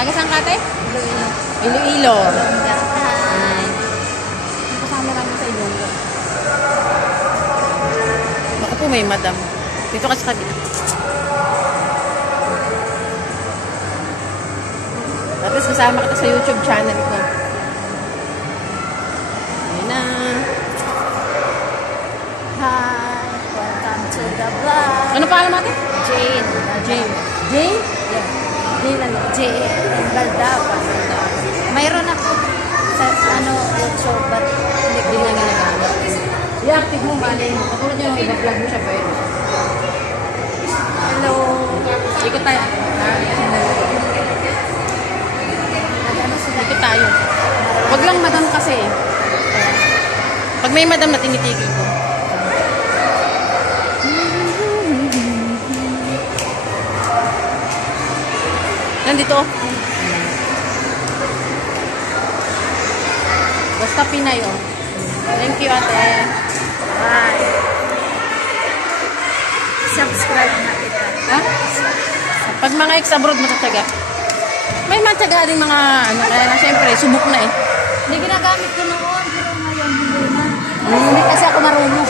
Taga saan ka, ate? Iloilo. Iloilo. Hi. Kasama namin sa Iloilo. Ako po may madam. Dito ka sa kabila. Tapos kasama kita sa YouTube channel ko. Ayan na. Hi. Welcome to the vlog. Ano pangalan natin? Jane. Jane. Jane? Yeah. Jane ano? Jane. Galdapa. Mayroon ako sa YouTube, but hindi ko na ginagamit. I-active mo, malay mo. Katulad nyo, iba-vlog mo siya pwede. Hello. Ikot tayo. Ikot tayo. Wag lang madam kasi. Pag may madam na tinitigil ko. Nandito. Basta Pinay, oh. Thank you, ate. Bye. Subscribe na kita. Ha? Pag mga ex-abroad, matataga. May matyaga din mga, ano, kaya na, syempre, subok na eh. Hindi ginagamit ko noon, pero ngayon hindi na. Hindi kasi ako marunong.